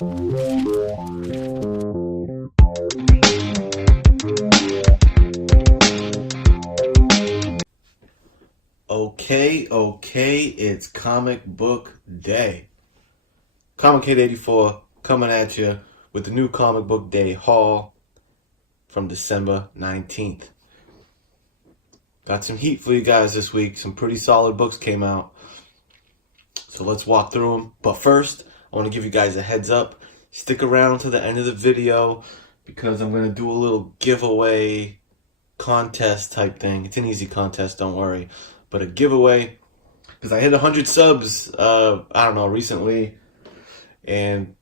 Okay, it's comic book day. Comic Kid 84 coming at you with the new comic book day haul from December 19th. Got some heat for you guys this week. Some pretty solid books came out. So let's walk through them. But first, I want to give you guys a heads up. Stick around to the end of the video because I'm going to do a little giveaway contest type thing. It's an easy contest, don't worry. But a giveaway, because I hit 100 subs, recently. And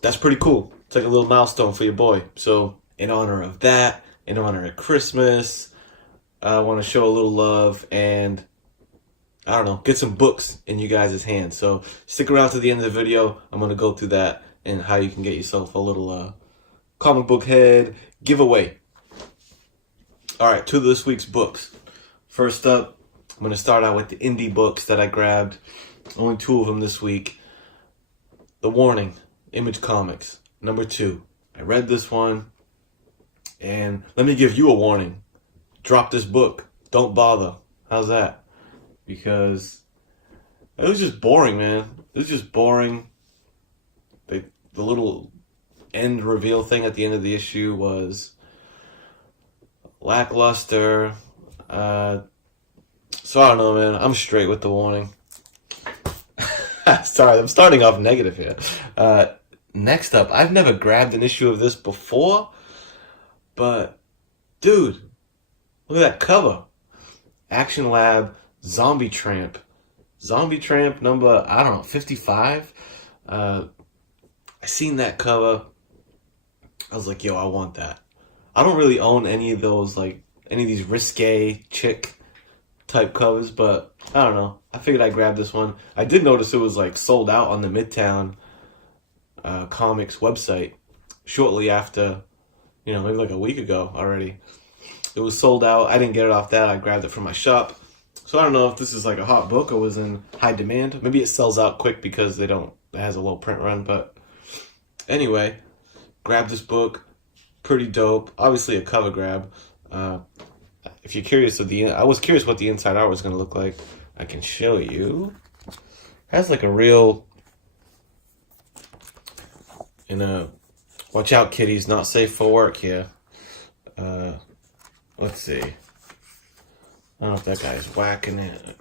that's pretty cool. It's like a little milestone for your boy. So in honor of that, in honor of Christmas, I want to show a little love and, get some books in you guys' hands. So stick around to the end of the video. I'm going to go through that and how you can get yourself a little comic book head giveaway. All right, to this week's books. First up, I'm going to start out with the indie books that I grabbed. Only 2 of them this week. The Warning, Image Comics, number 2. I read this one, and let me give you a warning. Drop this book. Don't bother. How's that? Because it was just boring, man. It was just boring. The little end reveal thing at the end of the issue was lackluster. So I don't know, man. I'm straight with The Warning. Sorry, I'm starting off negative here. Next up, I've never grabbed an issue of this before, but dude, look at that cover. Action Lab, Zombie Tramp. Zombie Tramp number, 55. I seen that cover. I was like, yo, I want that. I don't really own any of those, any of these risque chick type covers, but I don't know. I figured I'd grab this one. I did notice it was sold out on the Midtown Comics website shortly after, maybe a week ago already. It was sold out. I didn't get it off that. I grabbed it from my shop. So I don't know if this is a hot book or was in high demand. Maybe it sells out quick because it has a low print run. But anyway, grab this book. Pretty dope. Obviously a cover grab. If you're curious I was curious what the inside art was going to look like. I can show you. It has a real, watch out kiddies, not safe for work here. Let's see. I don't know if that guy's whacking it.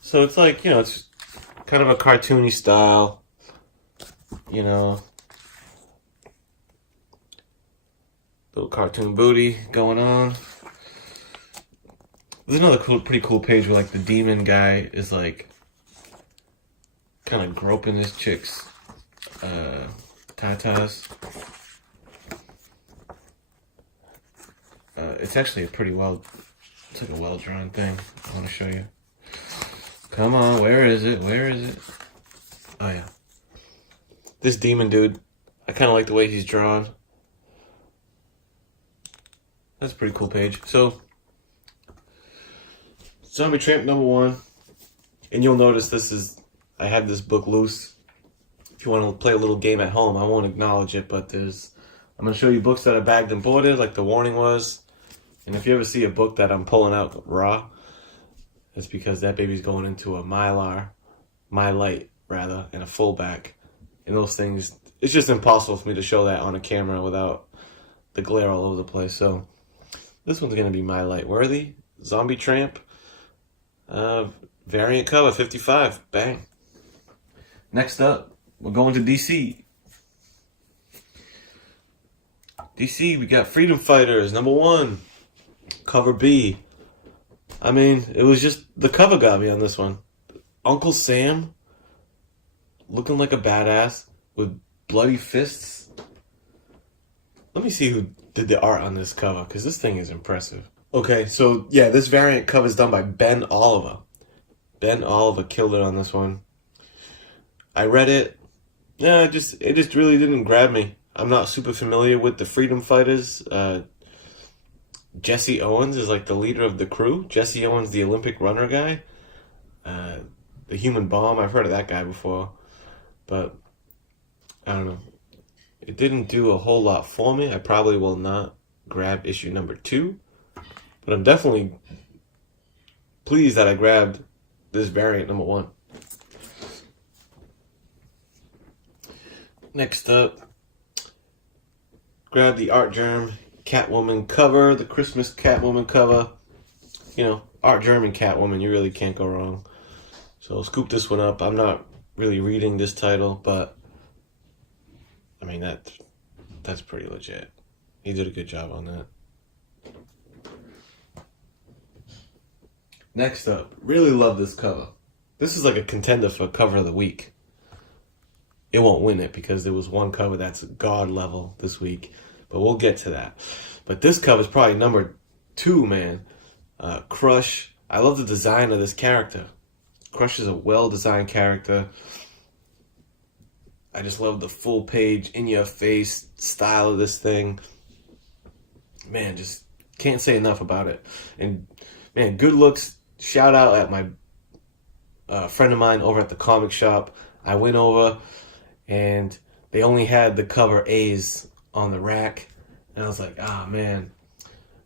So it's it's kind of a cartoony style, little cartoon booty going on. There's another pretty cool page where the demon guy is kind of groping this chick's tatas. It's actually it's like a well drawn thing. I want to show you. Come on, where is it? Oh yeah, this demon dude. I kind of like the way he's drawn. That's a pretty cool page. So, Zombie Tramp number 1. And you'll notice I have this book loose. If you want to play a little game at home, I won't acknowledge it, but I'm going to show you books that are bagged and boarded, like The Warning was. And if you ever see a book that I'm pulling out raw, it's because that baby's going into a mylight, and a fullback. And those things, it's just impossible for me to show that on a camera without the glare all over the place. So, this one's going to be mylight worthy. Zombie Tramp. Variant cover, 55. Bang. Next up, we're going to DC. DC, we got Freedom Fighters, number 1. Cover B. It was just, the cover got me on this one. Uncle Sam, looking like a badass, with bloody fists. Let me see who did the art on this cover, because this thing is impressive. Okay, so yeah, this variant cover is done by Ben Oliver. Ben Oliver killed it on this one. I read it. Yeah, it just really didn't grab me. I'm not super familiar with the Freedom Fighters. Jesse Owens is the leader of the crew. Jesse Owens, the Olympic runner guy. The Human Bomb, I've heard of that guy before. but I don't know. It didn't do a whole lot for me. I probably will not grab issue number 2, but I'm definitely pleased that I grabbed this variant number 1. Next up, grab the Art Germ Catwoman cover, the Christmas Catwoman cover. You know, Art Germ and Catwoman, you really can't go wrong. So I'll scoop this one up. I'm not really reading this title, but I mean that's pretty legit. He did a good job on that. Next up, really love this cover. This is like a contender for cover of the week. It won't win it because there was one cover that's god level this week, but we'll get to that. But this cover is probably number 2, man. Crush. I love the design of this character. Crush is a well-designed character. I just love the full page, in-your-face style of this thing. Man, just can't say enough about it. And man, good looks. Shout out at my friend of mine over at the comic shop. I went over and they only had the cover A's on the rack. And I was like, man.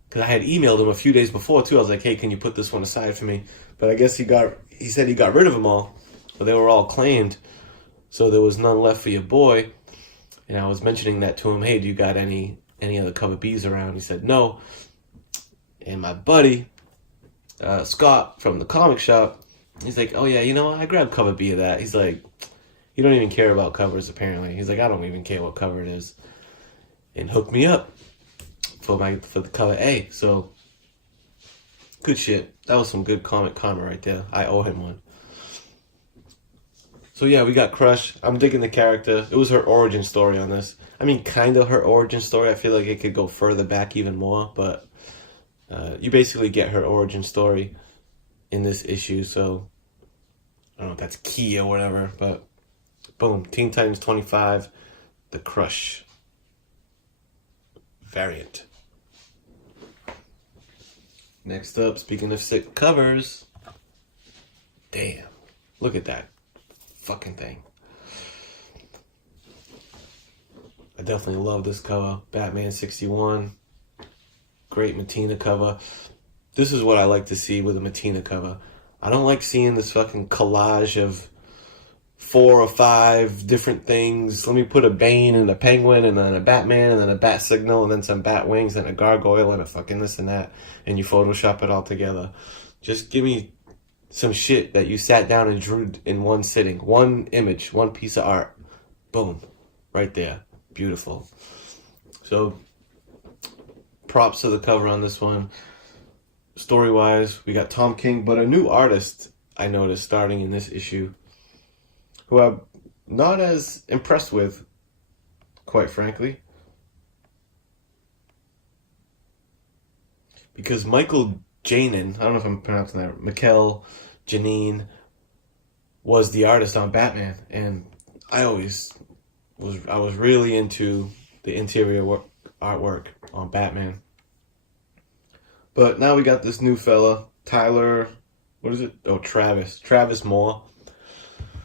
Because I had emailed him a few days before too. I was like, hey, can you put this one aside for me? But I guess he said he got rid of them all. But they were all claimed. So there was none left for your boy. And I was mentioning that to him. Hey, do you got any other cover B's around? He said no. And my buddy, Scott from the comic shop, he's like, oh yeah, you know, I grabbed cover B of that. He's like, you don't even care about covers apparently. He's like, I don't even care what cover it is. And hooked me up for the cover A. So good shit. That was some good comic karma right there. I owe him one. So yeah, we got Crush. I'm digging the character. It was her origin story on this. I mean, kind of her origin story. I feel like it could go further back even more, but you basically get her origin story in this issue. So I don't know if that's key or whatever, but boom, Teen Titans 25, the Crush variant. Next up, speaking of sick covers, damn, look at that fucking thing. I definitely love this cover. Batman 61. Great Matina cover. This is what I like to see with a Matina cover. I don't like seeing this fucking collage of 4 or 5 different things. Let me put a Bane and a Penguin and then a Batman and then a Bat Signal and then some Bat Wings and a Gargoyle and a fucking this and that, and you Photoshop it all together. Just give me some shit that you sat down and drew in one sitting. One image, one piece of art. Boom. Right there. Beautiful. So, props to the cover on this one. Story-wise, we got Tom King, but a new artist I noticed starting in this issue, who I'm not as impressed with, quite frankly. Because Michael Janin, I don't know if I'm pronouncing that, Mikel Janine, was the artist on Batman, and I was really into the interior artwork on Batman. But now we got this new fella, Tyler, what is it? Oh, Travis Moore,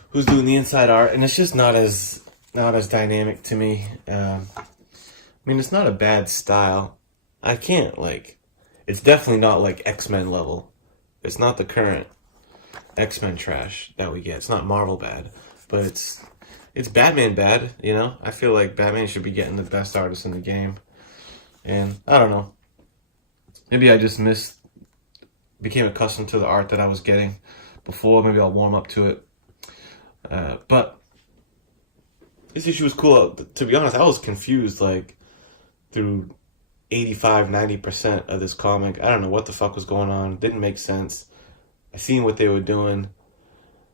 who's doing the inside art, and it's just not as dynamic to me. I mean, it's not a bad style. I can't it's definitely not like X-Men level. It's not the current X-Men trash that we get. It's not Marvel bad, but it's Batman bad, you know? I feel like Batman should be getting the best artist in the game. And I don't know. Maybe I just became accustomed to the art that I was getting before. Maybe I'll warm up to it. But this issue was cool. To be honest, I was confused through 85-90% of this comic. I don't know what the fuck was going on. It didn't make sense. I seen what they were doing.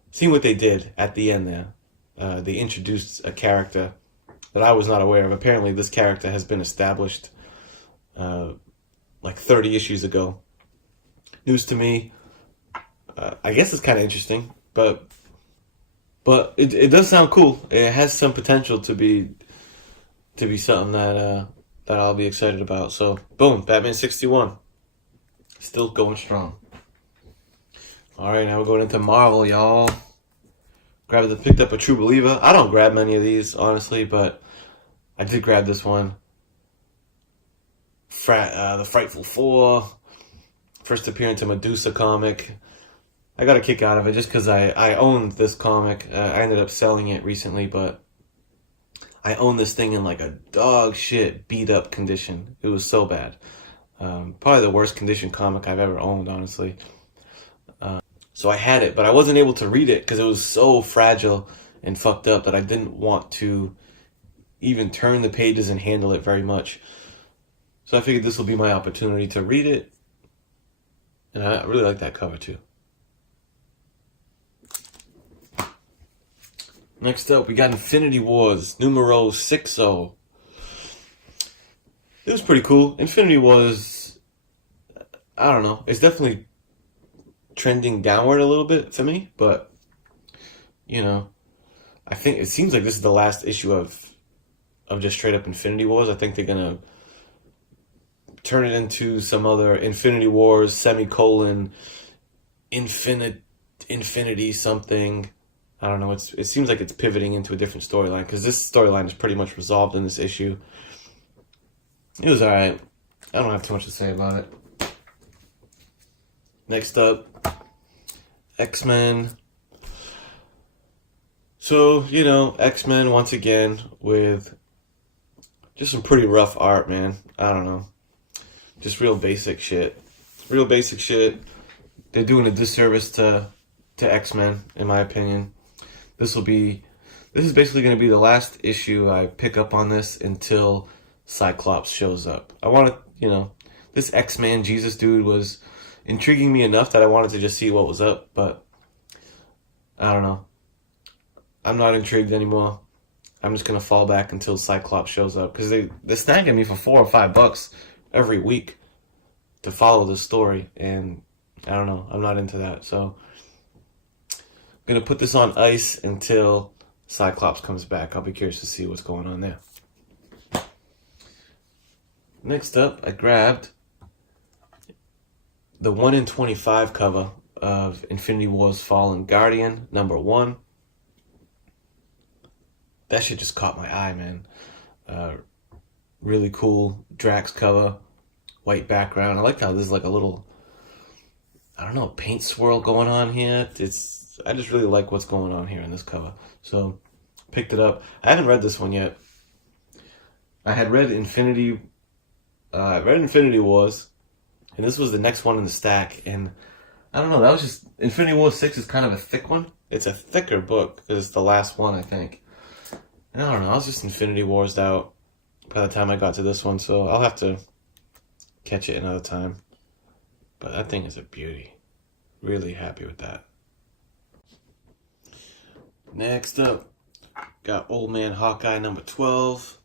Seen what they did at the end there. They introduced a character that I was not aware of. Apparently this character has been established 30 issues ago. News to me. I guess it's kind of interesting, but it does sound cool. It has some potential to be something that I'll be excited about. So boom, Batman 61, still going strong. All right, now we're going into Marvel, y'all. Picked up a True Believer. I don't grab many of these, honestly, but I did grab this one. The Frightful Four. First appearance of Medusa comic. I got a kick out of it just because I owned this comic. I ended up selling it recently, but I owned this thing in like a dog shit beat up condition. It was so bad. Probably the worst condition comic I've ever owned, honestly. So I had it, but I wasn't able to read it because it was so fragile and fucked up that I didn't want to even turn the pages and handle it very much. So I figured this will be my opportunity to read it. And I really like that cover too. Next up, we got Infinity Wars, numero 60. It was pretty cool. Infinity Wars, I don't know, it's definitely trending downward a little bit to me, but, you know, I think it seems like this is the last issue of just straight up Infinity Wars. I think they're going to turn it into some other Infinity Wars, semicolon, infinity something. I don't know. It seems like it's pivoting into a different storyline because this storyline is pretty much resolved in this issue. It was alright. I don't have too much to say about it. Next up, X-Men. So, you know, X-Men once again with just some pretty rough art, man. I don't know. Just real basic shit. Real basic shit. They're doing a disservice to X-Men, in my opinion. This is basically going to be the last issue I pick up on this until Cyclops shows up. I want to, you know, this X-Man Jesus dude was intriguing me enough that I wanted to just see what was up, but I don't know. I'm not intrigued anymore. I'm just going to fall back until Cyclops shows up because they're snagging me for $4 or $5 every week to follow the story, and I don't know. I'm not into that, so I'm going to put this on ice until Cyclops comes back. I'll be curious to see what's going on there. Next up, I grabbed the 1 in 25 cover of Infinity War's Fallen Guardian, number 1. That shit just caught my eye, man. Really cool Drax cover, white background. I like how there's like a little, I don't know, paint swirl going on here. I just really like what's going on here in this cover. So, picked it up. I haven't read this one yet. I had read Infinity Wars, and this was the next one in the stack, and I don't know, that was just, Infinity War 6 is kind of a thick one. It's a thicker book, because it's the last one, I think. And I don't know, I was just Infinity Wars'd out by the time I got to this one, so I'll have to catch it another time. But that thing is a beauty. Really happy with that. Next up, got Old Man Hawkeye number 12.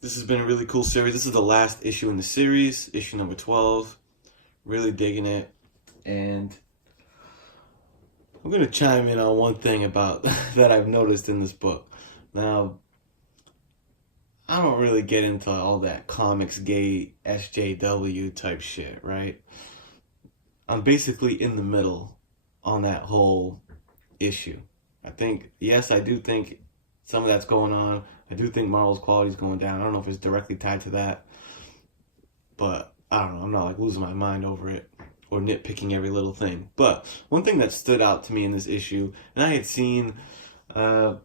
This has been a really cool series. This is the last issue in the series, issue number 12. Really digging it. And I'm going to chime in on one thing about that I've noticed in this book. Now, I don't really get into all that comics gate, SJW type shit, right? I'm basically in the middle on that whole issue. I think, yes, I do think some of that's going on. I do think Marvel's quality is going down. I don't know if it's directly tied to that, but I don't know. I'm not like losing my mind over it or nitpicking every little thing. But one thing that stood out to me in this issue, and I had seen, because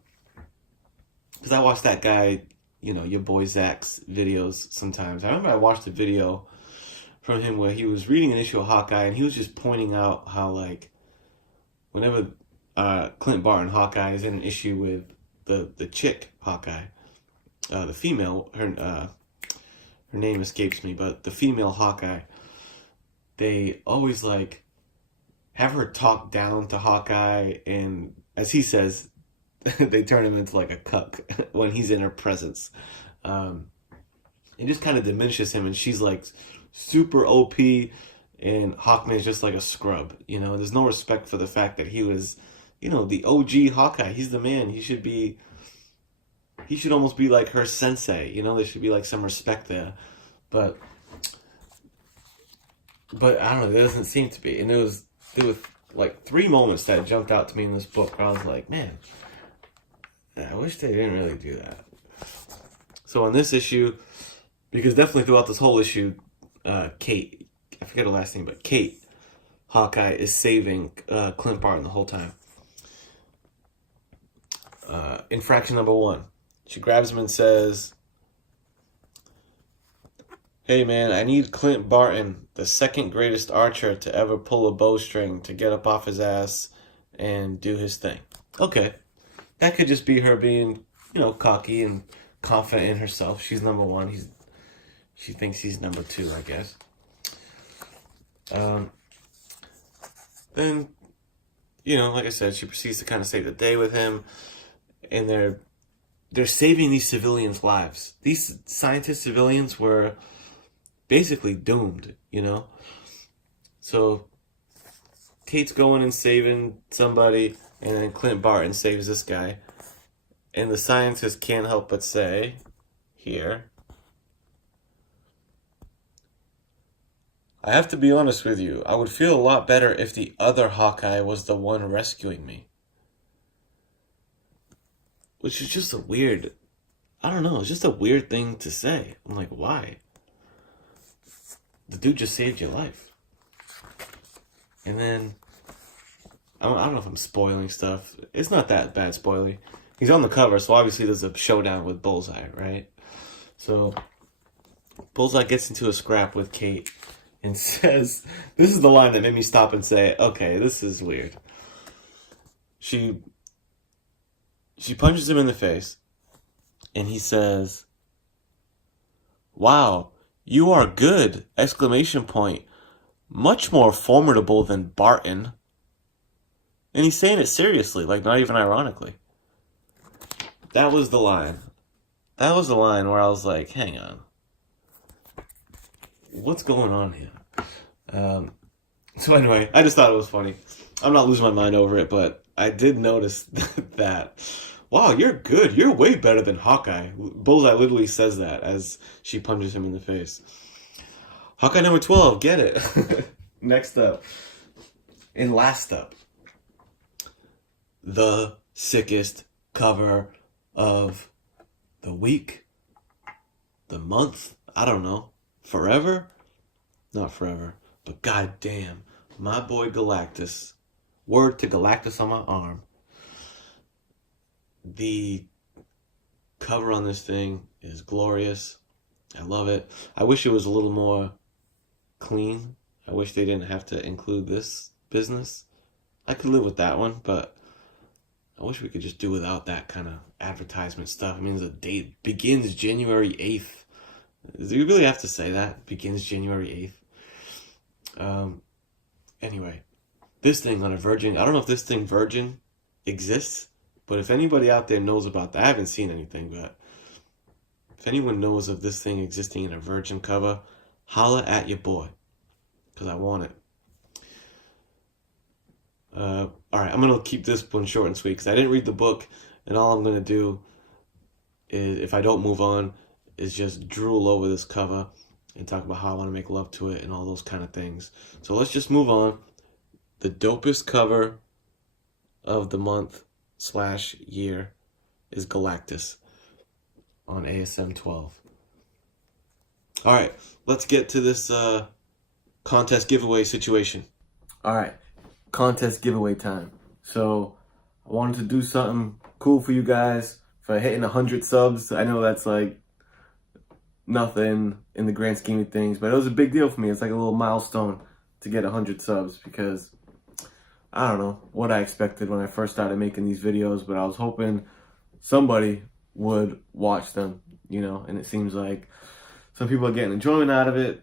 I watched that guy, you know, your boy Zach's videos sometimes. I remember I watched a video from him where he was reading an issue of Hawkeye, and he was just pointing out how, like, whenever Clint Barton Hawkeye is in an issue with the chick Hawkeye, the female, her name escapes me, but the female Hawkeye, they always like have her talk down to Hawkeye, and as he says, they turn him into like a cuck when he's in her presence. It just kind of diminishes him, and she's like super OP, and Hawkman's just like a scrub. You know, there's no respect for the fact that he was, you know, the OG Hawkeye. He's the man. He should almost be like her sensei. You know, there should be like some respect there. But I don't know, there doesn't seem to be. And it was like 3 moments that jumped out to me in this book. I was like, man, I wish they didn't really do that. So in this issue, because definitely throughout this whole issue, Kate, I forget her last name, but Kate, Hawkeye, is saving Clint Barton the whole time. Infraction number 1. She grabs him and says, hey man, I need Clint Barton, the second greatest archer to ever pull a bowstring, to get up off his ass and do his thing. Okay. That could just be her being, cocky and confident in herself. She's number 1. She thinks he's number 2, I guess. Then, like I said, she proceeds to kind of save the day with him. And they're saving these civilians' lives. These scientist civilians were basically doomed, So Kate's going and saving somebody, and then Clint Barton saves this guy. And the scientist can't help but say, here, I have to be honest with you, I would feel a lot better if the other Hawkeye was the one rescuing me. Which is just it's just a weird thing to say. I'm like, why? The dude just saved your life. And then, I don't know if I'm spoiling stuff. It's not that bad spoiling. He's on the cover, so obviously there's a showdown with Bullseye, right? So, Bullseye gets into a scrap with Kate and says, this is the line that made me stop and say, okay, this is weird. She punches him in the face, and he says, wow, you are good! ! Much more formidable than Barton. And he's saying it seriously, like not even ironically. That was the line. That was the line where I was like, hang on. What's going on here? So anyway, I just thought it was funny. I'm not losing my mind over it, but I did notice that, wow, you're good. You're way better than Hawkeye. Bullseye literally says that as she punches him in the face. Hawkeye number 12, get it. Next up. And last up. The sickest cover of the week, the month, I don't know, forever? Not forever, but goddamn, my boy Galactus. Word to Galactus on my arm. The cover on this thing is glorious. I love it. I wish it was a little more clean. I wish they didn't have to include this business. I could live with that one, but I wish we could just do without that kind of advertisement stuff. It means the date begins January 8th. Do you really have to say that? Begins January 8th. Anyway, this thing on a Virgin, I don't know if this thing Virgin exists, but if anybody out there knows about that, I haven't seen anything, but if anyone knows of this thing existing in a Virgin cover, holla at your boy, because I want it. Alright, I'm going to keep this one short and sweet, because I didn't read the book, and all I'm going to do is, if I don't move on, is just drool over this cover and talk about how I want to make love to it and all those kind of things. So let's just move on. The dopest cover of the month/year is Galactus on ASM 12. Alright, let's get to this contest giveaway situation. Alright, contest giveaway time. So I wanted to do something cool for you guys for hitting 100 subs. I know that's like nothing in the grand scheme of things, but it was a big deal for me. It's like a little milestone to get 100 subs, because I don't know what I expected when I first started making these videos, but I was hoping somebody would watch them, and it seems like some people are getting enjoyment out of it,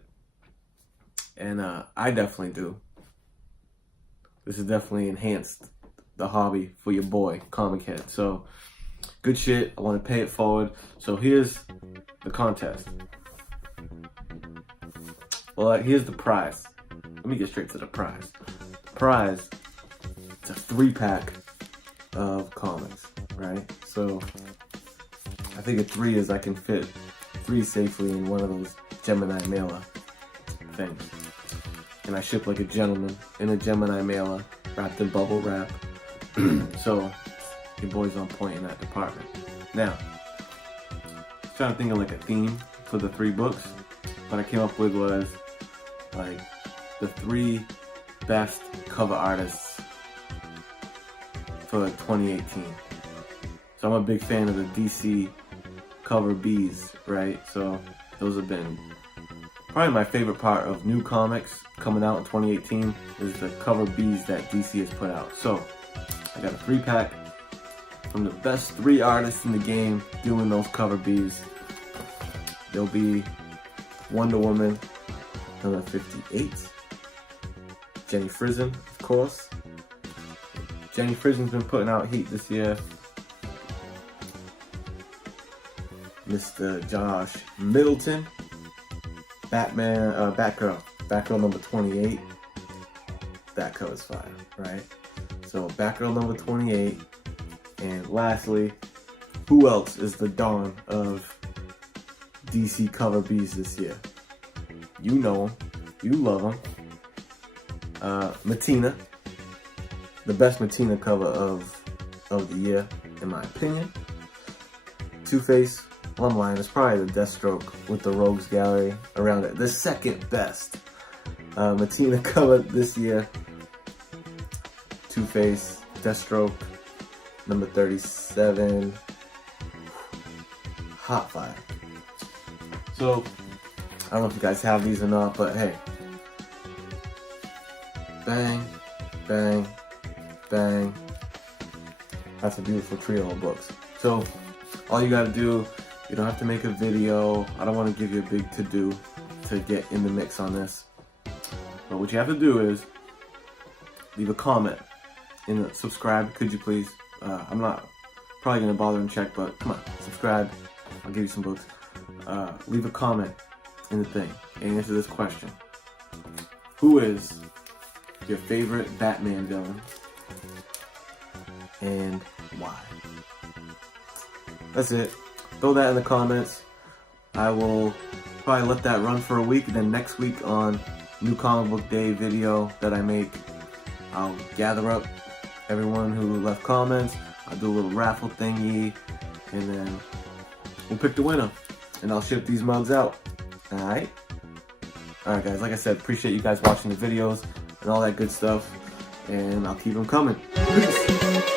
and I definitely do. This has definitely enhanced the hobby for your boy, Comic Head. So, good shit. I want to pay it forward. So here's the contest. Well, here's the prize. Let me get straight to the prize. The prize, it's a 3-pack of comics, right? So I think a 3 is I can fit 3 safely in one of those Gemini mailer things. And I ship like a gentleman in a Gemini mailer, wrapped in bubble wrap. So your boy's on point in that department. Now, trying to think of like a theme for the 3 books. What I came up with was like the 3 best cover artists for 2018. So I'm a big fan of the DC cover bees, right? So those have been probably my favorite part of new comics coming out in 2018 is the cover bees that DC has put out. So I got a 3-pack from the best 3 artists in the game doing those cover bees. There'll be Wonder Woman number 58. Jenny Frison, of course. Jenny Frison's been putting out heat this year. Mr. Josh Middleton. Batgirl number 28. That cover's fire, right? So Batgirl number 28. And lastly, who else is the dawn of DC cover bees this year? You know him. You love him. Matina. The best Matina cover of the year, in my opinion. Two-Face. Well, I'm lying. It's probably the Deathstroke with the Rogues Gallery around it. The second best Matina cover this year. Two-Face. Deathstroke. Number 37. Hot fire. So, I don't know if you guys have these or not, but hey. Bang, bang, bang. That's a beautiful trio of books. So, all you gotta do, you don't have to make a video. I don't want to give you a big to-do to get in the mix on this. But what you have to do is leave a comment and subscribe, could you please? I'm not probably gonna bother and check, but come on, subscribe. I'll give you some books. Leave a comment in the thing and answer this question. Who is your favorite Batman villain and why? That's it. Throw that in the comments. I will probably let that run for a week, and then next week on New Comic Book Day video that I make, I'll gather up everyone who left comments. I'll do a little raffle thingy, and then we'll pick the winner, and I'll ship these mugs out. Alright guys, like I said, appreciate you guys watching the videos and all that good stuff, and I'll keep them coming. Peace.